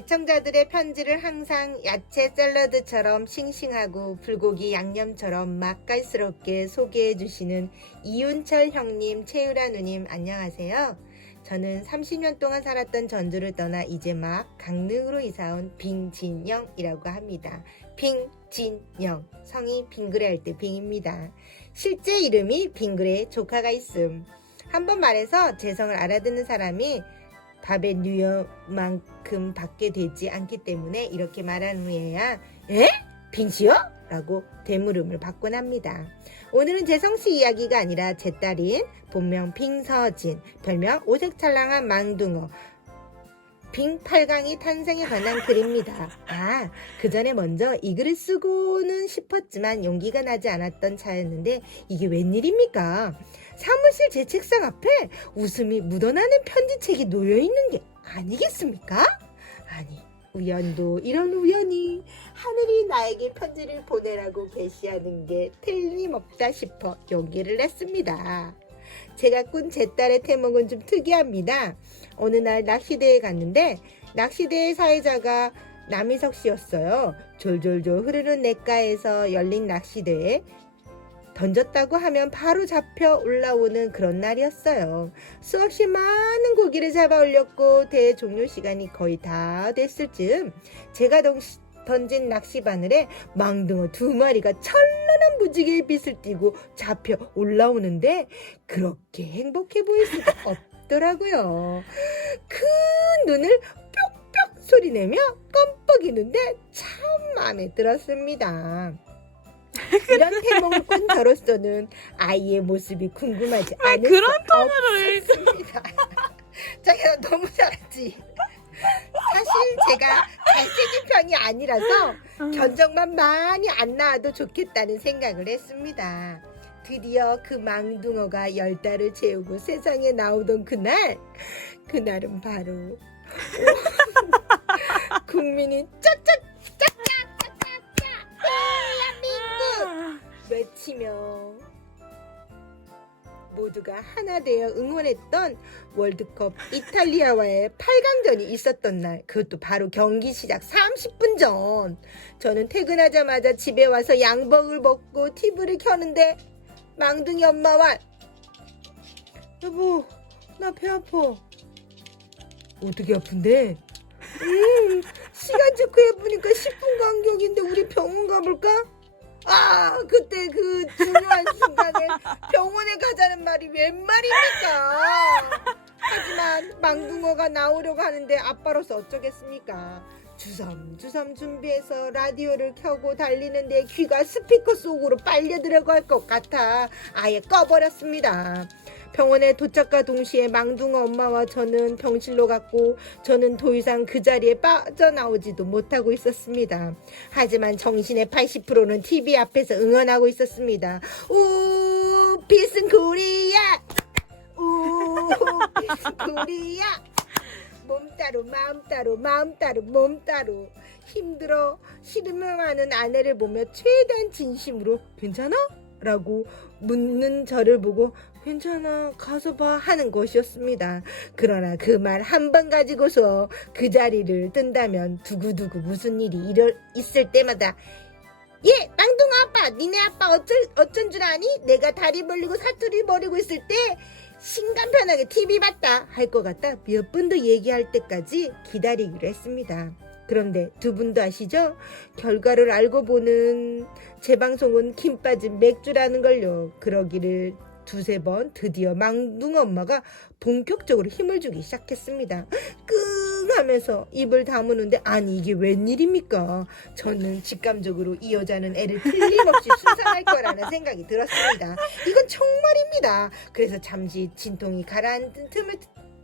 애청자들의 편지를 항상 야채 샐러드처럼 싱싱하고 불고기 양념처럼 맛깔스럽게 소개해 주시는 이윤철 형님, 최유라 누님 안녕하세요. 저는 30년 동안 살았던 전주를 떠나 이제 막 강릉으로 이사온 빙진영이라고 합니다. 빙진영, 성이 빙그레 할 때 빙입니다. 실제 이름이 빙그레 조카가 있음. 한번 말해서 제 성을 알아듣는 사람이 밥의 뉴욕만큼 받게 되지 않기 때문에 이렇게 말하는 후에야 에? 빙시요? 라고 되물음을 받곤 합니다. 오늘은 제 성씨 이야기가 아니라 제 딸인 본명 빙서진, 별명 오색찰랑한 망둥어 빙8강이 탄생에 관한 글입니다. 그 전에 먼저 이 글을 쓰고는 싶었지만 용기가 나지 않았던 차였는데 이게 웬일입니까? 사무실 제 책상 앞에 웃음이 묻어나는 편지책이 놓여있는 게 아니겠습니까? 아니, 우연도 이런 우연이 하늘이 나에게 편지를 보내라고 계시하는 게 틀림없다 싶어 용기를 냈습니다. 제가 꾼 제 딸의 태몽은 좀 특이합니다. 어느 날 낚시대에 갔는데 낚시대의 사회자가 남희석 씨였어요. 졸졸졸 흐르는 냇가에서 열린 낚시대에 던졌다고 하면 바로 잡혀 올라오는 그런 날이었어요. 수없이 많은 고기를 잡아 올렸고 대회 종료 시간이 거의 다 됐을 즈음 제가 던진 낚시바늘에 망둥어 2마리가 찬란한 무지개의 빛을 띠고 잡혀 올라오는데 그렇게 행복해 보일 수가 없더라고요. 큰 눈을 뾱뾱 소리내며 껌뻑이는데 참 마음에 들었습니다. 이런 태몽을 꾼 저로서는 아이의 모습이 궁금하지 않을 그런 수 톤으로 없습니다. 자기가 너무 잘하지. 사실 제가 잘생긴 편이 아니라서 견적만 많이 안 나와도 좋겠다는 생각을 했습니다. 드디어 그 망둥어가 10달을 채우고 세상에 나오던 그날은 바로 국민이 짝짝짝짝짝짝짝 대한민국 외치며 모두가 하나 되어 응원했던 월드컵 이탈리아와의 8강전이 있었던 날, 그것도 바로 경기 시작 30분 전. 저는 퇴근하자마자 집에 와서 양복을 먹고 TV를 켜는데 망둥이 엄마와 여보, 나 배 아파. 어떻게 아픈데? 시간 체크 해보니까 10분 간격인데 우리 병원 가볼까? 그때 그 중요한 순간에 병원에 가자는 말이 웬 말입니까? 하지만 망둥어가 나오려고 하는데 아빠로서 어쩌겠습니까? 주섬주섬 준비해서 라디오를 켜고 달리는데 귀가 스피커 속으로 빨려 들어갈 것 같아 아예 꺼버렸습니다. 병원에 도착과 동시에 망둥어 엄마와 저는 병실로 갔고 저는 더 이상 그 자리에 빠져나오지도 못하고 있었습니다. 하지만 정신의 80%는 TV 앞에서 응원하고 있었습니다. 우 피슨 코리아, 우 피슨 코리아. 몸 따로 마음 따로 마음 따로 몸 따로. 힘들어 실망하는 아내를 보며 최대한 진심으로 괜찮아? 라고 묻는 저를 보고 괜찮아 가서 봐 하는 것이었습니다. 그러나 그 말 한 번 가지고서 그 자리를 뜬다면 두고두고 무슨 일이 있을 때마다 망둥어 아빠 니네 아빠 어쩐 줄 아니? 내가 다리 벌리고 사투리 벌이고 있을 때 신간편하게 TV 봤다 할 것 같다 몇 번도 얘기할 때까지 기다리기로 했습니다. 그런데 두 분도 아시죠? 결과를 알고 보는 제 방송은 김 빠진 맥주라는 걸요. 그러기를 두세 번 드디어 망둥어 엄마가 본격적으로 힘을 주기 시작했습니다. 끙 하면서 입을 다무는데 아니 이게 웬일입니까? 저는 직감적으로 이 여자는 애를 틀림없이 수상할 거라는 생각이 들었습니다. 이건 정말입니다. 그래서 잠시 진통이 가라앉은 틈을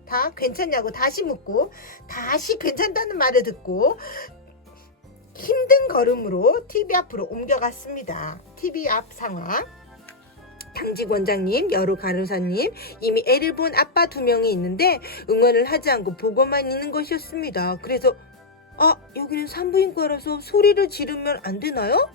다 괜찮냐고 다시 묻고 다시 괜찮다는 말을 듣고 힘든 걸음으로 TV 앞으로 옮겨갔습니다. TV 앞 상황. 당직 원장님, 여러 간호사님, 이미 애를 본 아빠 2명이 있는데 응원을 하지 않고 보고만 있는 것이었습니다. 그래서 여기는 산부인과라서 소리를 지르면 안 되나요?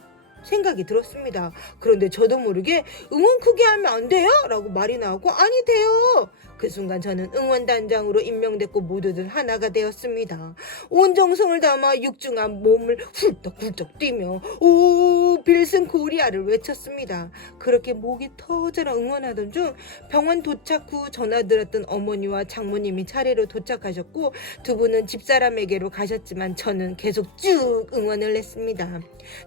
생각이 들었습니다. 그런데 저도 모르게 응원 크게 하면 안 돼요? 라고 말이 나오고 아니 돼요. 그 순간 저는 응원단장으로 임명됐고 모두들 하나가 되었습니다. 온 정성을 담아 육중한 몸을 훌떡훌떡 뛰며 오 빌슨 코리아를 외쳤습니다. 그렇게 목이 터져라 응원하던 중 병원 도착 후 전화드렸던 어머니와 장모님이 차례로 도착하셨고 두 분은 집사람에게로 가셨지만 저는 계속 쭉 응원을 했습니다.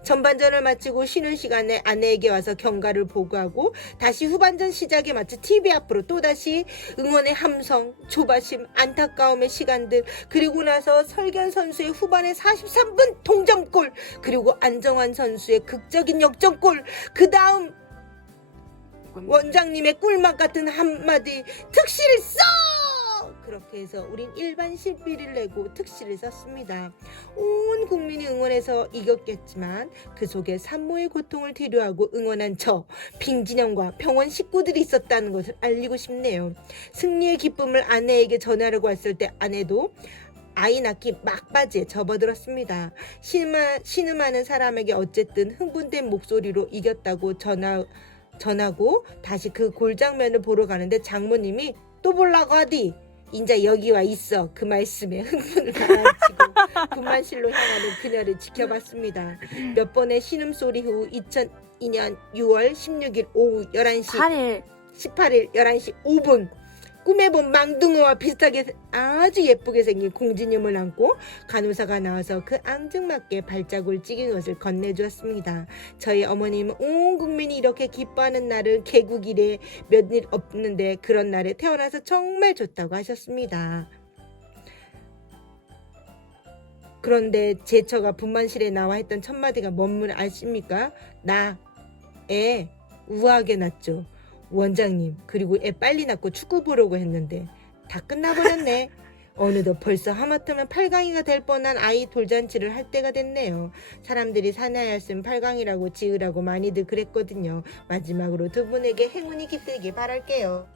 전반전을 마치고 쉬는 시간에 아내에게 와서 경과를 보고하고 다시 후반전 시작에 맞춰 TV 앞으로 또다시 응원의 함성, 조바심, 안타까움의 시간들, 그리고 나서 설견 선수의 후반에 43분 동점골, 그리고 안정환 선수의 극적인 역전골, 그 다음 원장님의 꿀맛 같은 한마디 특실을 써! 그렇게 해서 우린 일반 실비를 내고 특실을 썼습니다. 온 국민이 응원해서 이겼겠지만 그 속에 산모의 고통을 뒤로하고 응원한 저 빙진영과 병원 식구들이 있었다는 것을 알리고 싶네요. 승리의 기쁨을 아내에게 전하려고 왔을 때 아내도 아이 낳기 막바지에 접어들었습니다. 신음하는 사람에게 어쨌든 흥분된 목소리로 이겼다고 전하고 다시 그 골장면을 보러 가는데 장모님이 또 보려고 하디 인자 여기 와 있어 그 말씀에 흥분을 가라앉히고 분만실로 향하는 그녀를 지켜봤습니다. 몇 번의 신음소리 후 2002년 6월 16일 오후 11시 18일 11시 5분 꿈에 본 망둥어와 비슷하게 아주 예쁘게 생긴 공주님을 안고 간호사가 나와서 그 앙증맞게 발자국을 찍은 것을 건네주었습니다. 저희 어머님은 온 국민이 이렇게 기뻐하는 날은 개국 이래 몇 일 없는데 그런 날에 태어나서 정말 좋다고 하셨습니다. 그런데 제 처가 분만실에 나와 했던 첫마디가 뭔 아십니까? 나 애 우아하게 낳죠. 원장님, 그리고 애 빨리 낳고 축구 보려고 했는데 다 끝나버렸네. 어느덧 벌써 하마터면 8강이가 될 뻔한 아이 돌잔치를 할 때가 됐네요. 사람들이 사나이였으면 8강이라고 지으라고 많이들 그랬거든요. 마지막으로 두 분에게 행운이 깃들길 바랄게요.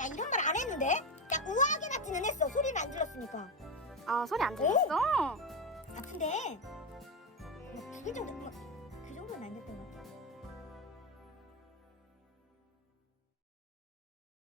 야 이런 말 안 했는데? 야 우아하게 낳지는 했어. 소리를 안 질렀으니까. 아, 소리 안 들렸어? 아픈데 죽을 정도